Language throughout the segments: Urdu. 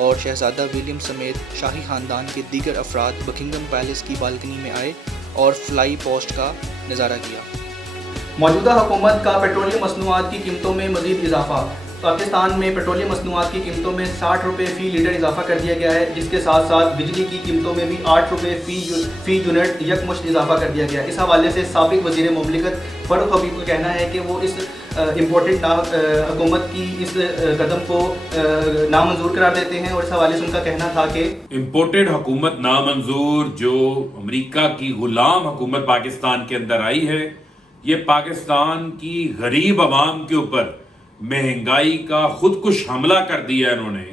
اور شہزادہ ولیم سمیت شاہی خاندان کے دیگر افراد بکنگم پیلس کی بالکنی میں آئے اور فلائی پوسٹ کا نظارہ کیا۔ موجودہ حکومت کا پیٹرولیم مصنوعات کی قیمتوں میں مزید اضافہ۔ پاکستان میں پیٹرولیم مصنوعات کی قیمتوں میں 60 روپے فی لیٹر اضافہ کر دیا گیا ہے، جس کے ساتھ ساتھ بجلی کی قیمتوں میں بھی 8 روپے فی یونٹ یکمشت اضافہ کر دیا گیا۔ اس حوالے سے سابق وزیر مملکت فاروق حبیب کا کہنا ہے کہ وہ اس امپورٹنٹ حکومت کی اس قدم کو نامنظور قرار دیتے ہیں، اور اس حوالے سے ان کا کہنا تھا کہ امپورٹڈ حکومت نامنظور جو امریکہ کی غلام حکومت پاکستان کے اندر آئی ہے، یہ پاکستان کی غریب عوام کے اوپر مہنگائی کا خودکش حملہ کر دیا ہے۔ انہوں نے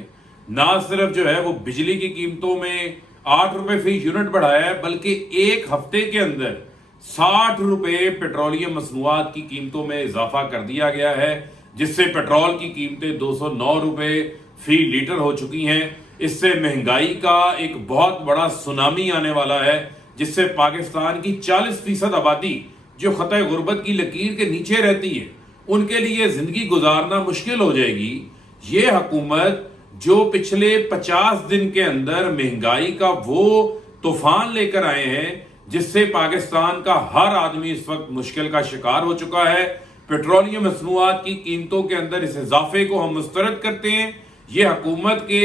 نہ صرف جو ہے وہ بجلی کی قیمتوں میں 8 روپے فی یونٹ بڑھایا ہے، بلکہ ایک ہفتے کے اندر 60 روپے پیٹرولیم مصنوعات کی قیمتوں میں اضافہ کر دیا گیا ہے، جس سے پیٹرول کی قیمتیں 209 روپے فی لیٹر ہو چکی ہیں۔ اس سے مہنگائی کا ایک بہت بڑا سونامی آنے والا ہے، جس سے پاکستان کی 40% آبادی جو خطۂ غربت کی لکیر کے نیچے رہتی ہے، ان کے لیے زندگی گزارنا مشکل ہو جائے گی۔ یہ حکومت جو پچھلے 50 دن کے اندر مہنگائی کا وہ طوفان لے کر آئے ہیں، جس سے پاکستان کا ہر آدمی اس وقت مشکل کا شکار ہو چکا ہے۔ پیٹرولیم مصنوعات کی قیمتوں کے اندر اس اضافے کو ہم مسترد کرتے ہیں۔ یہ حکومت کے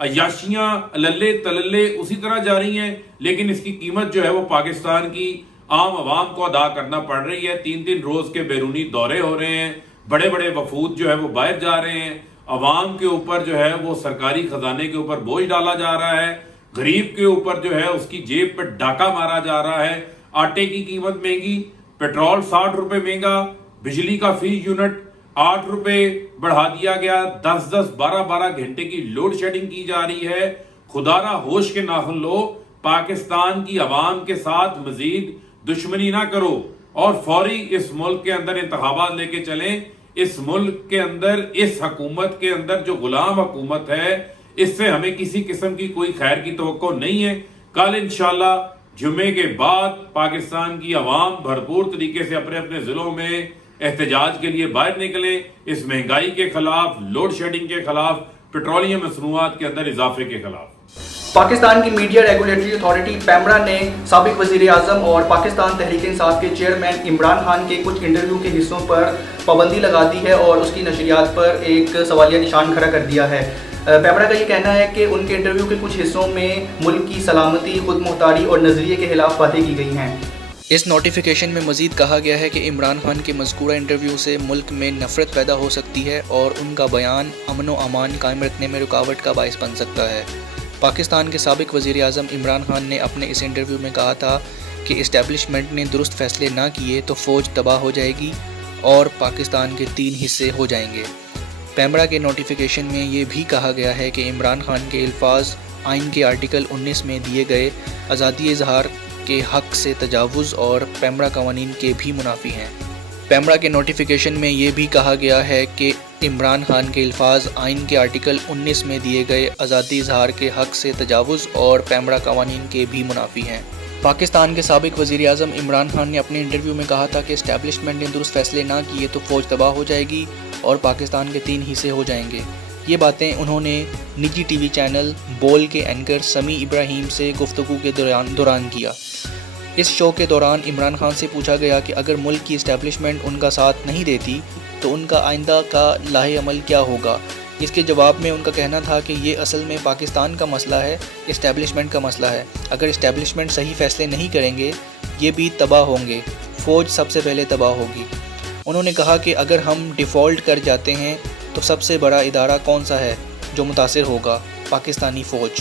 عیاشیاں للے تللے اسی طرح جاری ہیں، لیکن اس کی قیمت جو ہے وہ پاکستان کی عام عوام کو ادا کرنا پڑ رہی ہے۔ 3 روز کے بیرونی دورے ہو رہے ہیں، بڑے بڑے وفود جو ہے وہ باہر جا رہے ہیں، عوام کے اوپر جو ہے وہ سرکاری خزانے کے اوپر بوجھ ڈالا جا رہا ہے، غریب کے اوپر جو ہے اس کی جیب پر ڈاکہ مارا جا رہا ہے۔ آٹے کی قیمت مہنگی، پیٹرول 60 روپے مہنگا، بجلی کا فی یونٹ 8 روپے بڑھا دیا گیا، 10 12 گھنٹے کی لوڈ شیڈنگ کی جا رہی ہے۔ خدا را ہوش کے ناخن لو، پاکستان کی عوام کے ساتھ مزید دشمنی نہ کرو اور فوری اس ملک کے اندر انتخابات لے کے چلیں۔ اس ملک کے اندر اس حکومت کے اندر جو غلام حکومت ہے، اس سے ہمیں کسی قسم کی کوئی خیر کی توقع نہیں ہے۔ کل انشاءاللہ جمعے کے بعد پاکستان کی عوام بھرپور طریقے سے اپنے اپنے ضلعوں میں احتجاج کے لیے باہر نکلیں، اس مہنگائی کے خلاف، لوڈ شیڈنگ کے خلاف، پیٹرولیم مصنوعات کے اندر اضافے کے خلاف۔ پاکستان کی میڈیا ریگولیٹری اتھارٹی پیمرا نے سابق وزیر اعظم اور پاکستان تحریک انصاف کے چیئرمین عمران خان کے کچھ انٹرویو کے حصوں پر پابندی لگا دی ہے اور اس کی نشریات پر ایک سوالیہ نشان کھڑا کر دیا ہے۔ پیمرا کا یہ کہنا ہے کہ ان کے انٹرویو کے کچھ حصوں میں ملک کی سلامتی، خود مختاری اور نظریے کے خلاف باتیں کی گئی ہیں۔ اس نوٹیفیکیشن میں مزید کہا گیا ہے کہ عمران خان کے مذکورہ انٹرویو سے ملک میں نفرت پیدا ہو سکتی ہے اور ان کا بیان امن و امان قائم رکھنے میں رکاوٹ کا باعث بن سکتا ہے۔ پاکستان کے سابق وزیر اعظم عمران خان نے اپنے اس انٹرویو میں کہا تھا کہ اسٹیبلشمنٹ نے درست فیصلے نہ کیے تو فوج تباہ ہو جائے گی اور پاکستان کے 3 حصے ہو جائیں گے۔ پیمرا کے نوٹیفیکیشن میں یہ بھی کہا گیا ہے کہ عمران خان کے الفاظ آئین کے آرٹیکل 19 میں دیے گئے آزادی اظہار کے حق سے تجاوز اور پیمرا قوانین کے بھی منافی ہیں۔ پیمرا کے نوٹیفیکیشن میں یہ بھی کہا گیا ہے کہ عمران خان کے الفاظ آئین کے آرٹیکل 19 میں دیے گئے آزادی اظہار کے حق سے تجاوز اور پیمرا قوانین کے بھی منافی ہیں۔ پاکستان کے سابق وزیر اعظم عمران خان نے اپنے انٹرویو میں کہا تھا کہ اسٹیبلشمنٹ نے درست فیصلے نہ کیے تو فوج تباہ ہو جائے گی اور پاکستان کے 3 حصے ہو جائیں گے۔ یہ باتیں انہوں نے نجی ٹی وی چینل بول کے اینکر سمیع ابراہیم سے گفتگو کے دوران کیا۔ اس شو کے دوران عمران خان سے پوچھا گیا کہ اگر ملک کی اسٹیبلشمنٹ ان کا ساتھ نہیں دیتی تو ان کا آئندہ کا لاہ عمل کیا ہوگا۔ اس کے جواب میں ان کا کہنا تھا کہ یہ اصل میں پاکستان کا مسئلہ ہے، اسٹیبلشمنٹ کا مسئلہ ہے۔ اگر اسٹیبلشمنٹ صحیح فیصلے نہیں کریں گے، یہ بھی تباہ ہوں گے، فوج سب سے پہلے تباہ ہوگی۔ انہوں نے کہا کہ اگر ہم ڈیفالٹ کر جاتے ہیں تو سب سے بڑا ادارہ کون سا ہے جو متاثر ہوگا؟ پاکستانی فوج۔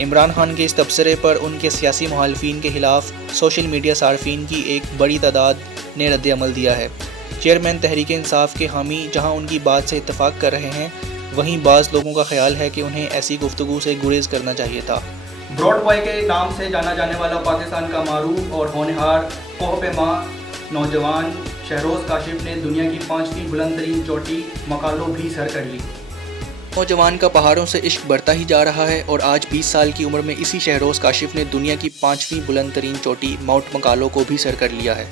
عمران خان کے اس تبصرے پر ان کے سیاسی مخالفین کے خلاف سوشل میڈیا صارفین کی ایک بڑی تعداد نے رد عمل دیا ہے۔ چیئرمین تحریک انصاف کے حامی جہاں ان کی بات سے اتفاق کر رہے ہیں، وہیں بعض لوگوں کا خیال ہے کہ انہیں ایسی گفتگو سے گریز کرنا چاہیے تھا۔ براڈ بوائے کے نام سے جانا جانے والا پاکستان کا معروف اور ہونہار کوہ پیما نوجوان شہروز کاشف نے دنیا کی 5ویں بلند ترین چوٹی مکالو بھی سر کر لی۔ نوجوان کا پہاڑوں سے عشق بڑھتا ہی جا رہا ہے اور آج 20 سال کی عمر میں اسی شہروز کاشف نے دنیا کی 5ویں بلند ترین چوٹی ماؤنٹ مکالو کو بھی سر کر لیا ہے۔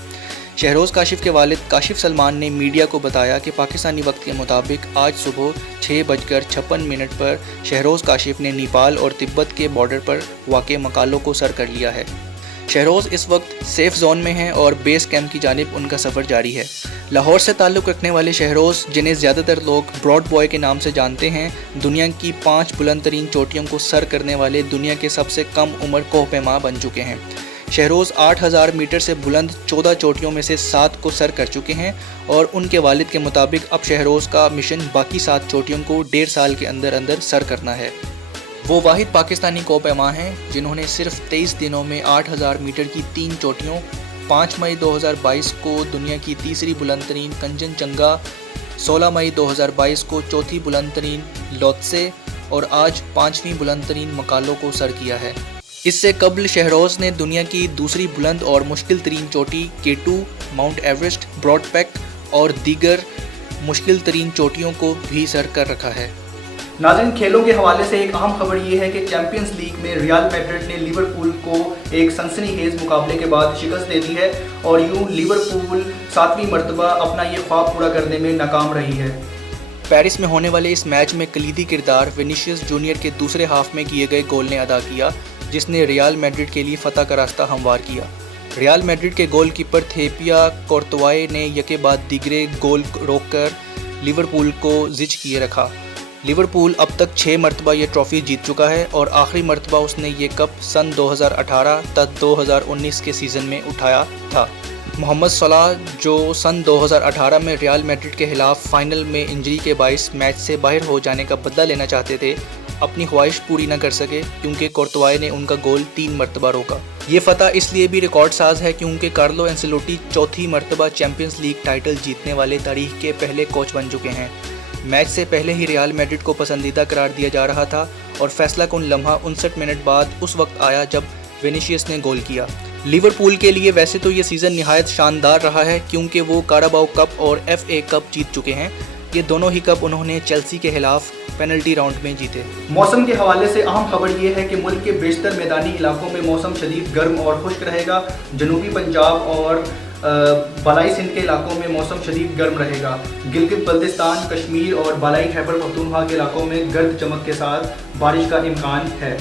شہروز کاشف کے والد کاشف سلمان نے میڈیا کو بتایا کہ پاکستانی وقت کے مطابق آج صبح 6:56 پر شہروز کاشف نے نیپال اور تبت کے بارڈر پر واقع مکالو کو سر کر لیا ہے۔ شہروز اس وقت سیف زون میں ہیں اور بیس کیمپ کی جانب ان کا سفر جاری ہے۔ لاہور سے تعلق رکھنے والے شہروز، جنہیں زیادہ تر لوگ براڈ بوائے کے نام سے جانتے ہیں، دنیا کی 5 بلند ترین چوٹیوں کو سر کرنے والے دنیا کے سب سے کم عمر کوہ پیما بن چکے ہیں۔ شہروز 8000 میٹر سے بلند 14 چوٹیوں میں سے 7 کو سر کر چکے ہیں اور ان کے والد کے مطابق اب شہروز کا مشن باقی 7 چوٹیوں کو 1.5 سال کے اندر سر کرنا ہے۔ وہ واحد پاکستانی کوہ پیما ہیں جنہوں نے صرف 23 دنوں میں 8000 میٹر کی 3 چوٹیوں، 5 مئی 2022 کو دنیا کی تیسری بلند ترین کنچن جنگا، 16 مئی 2022 کو چوتھی بلند ترین لوتسے اور آج 5ویں بلند ترین مکالو کو سر کیا ہے۔ اس سے قبل شہروز نے دنیا کی دوسری بلند اور مشکل ترین چوٹی K2، Mount Everest, Broad pack اور دیگر مشکل ترین چوٹیوں کو بھی سر کر رکھا ہے۔ ناظرین، کھیلوں کے حوالے سے ایک اہم خبر یہ ہے کہ چیمپئنز لیگ میں ریال میڈرڈ نے لیورپول کو ایک سنسنی خیز مقابلے کے بعد شکست دے دی ہے اور یوں لیورپول 7ویں مرتبہ اپنا یہ خواب پورا کرنے میں ناکام رہی ہے۔ پیرس میں ہونے والے اس میچ میں کلیدی کردار وینیسیوس جونیئر کے دوسرے ہاف میں کیے گئے گول نے ادا کیا، جس نے ریال میڈرڈ کے لیے فتح کا راستہ ہموار کیا۔ ریال میڈرڈ کے گول کیپر تھیپیا کورتوائے نے یکے بعد دیگرے گول روک کر لیورپول کو زچ کیے رکھا۔ لیورپول اب تک 6 مرتبہ یہ ٹرافی جیت چکا ہے اور آخری مرتبہ اس نے یہ کپ سن 2018 تا 2019 کے سیزن میں اٹھایا تھا۔ محمد صلاح، جو سن 2018 میں ریال میڈرڈ کے خلاف فائنل میں انجری کے باعث میچ سے باہر ہو جانے کا بدلہ لینا چاہتے تھے، اپنی خواہش پوری نہ کر سکے کیونکہ کورتوائے نے ان کا گول 3 مرتبہ روکا۔ یہ فتح اس لیے بھی ریکارڈ ساز ہے کیونکہ کارلو انسیلوٹی چوتھی مرتبہ چیمپئنز لیگ ٹائٹل جیتنے والے تاریخ کے پہلے کوچ بن چکے ہیں۔ میچ سے پہلے ہی ریال میڈرڈ کو پسندیدہ قرار دیا جا رہا تھا اور فیصلہ کن لمحہ 59 منٹ بعد اس وقت آیا جب وینیسیوس نے گول کیا۔ لیورپول کے لیے ویسے تو یہ سیزن نہایت شاندار رہا ہے کیونکہ وہ کاراباؤ کپ اور FA کپ جیت چکے ہیں۔ یہ دونوں ہی کپ انہوں نے چیلسی کے خلاف پینلٹی راؤنڈ میں جیتے۔ موسم کے حوالے سے اہم خبر یہ ہے کہ ملک کے بیشتر میدانی علاقوں میں موسم شدید گرم اور خشک رہے گا۔ جنوبی پنجاب اور بالائی سندھ کے علاقوں میں موسم شدید گرم رہے گا۔ گلگت بلتستان، کشمیر اور بالائی خیبر پختونخوا کے علاقوں میں گرد چمک کے ساتھ بارش کا امکان ہے۔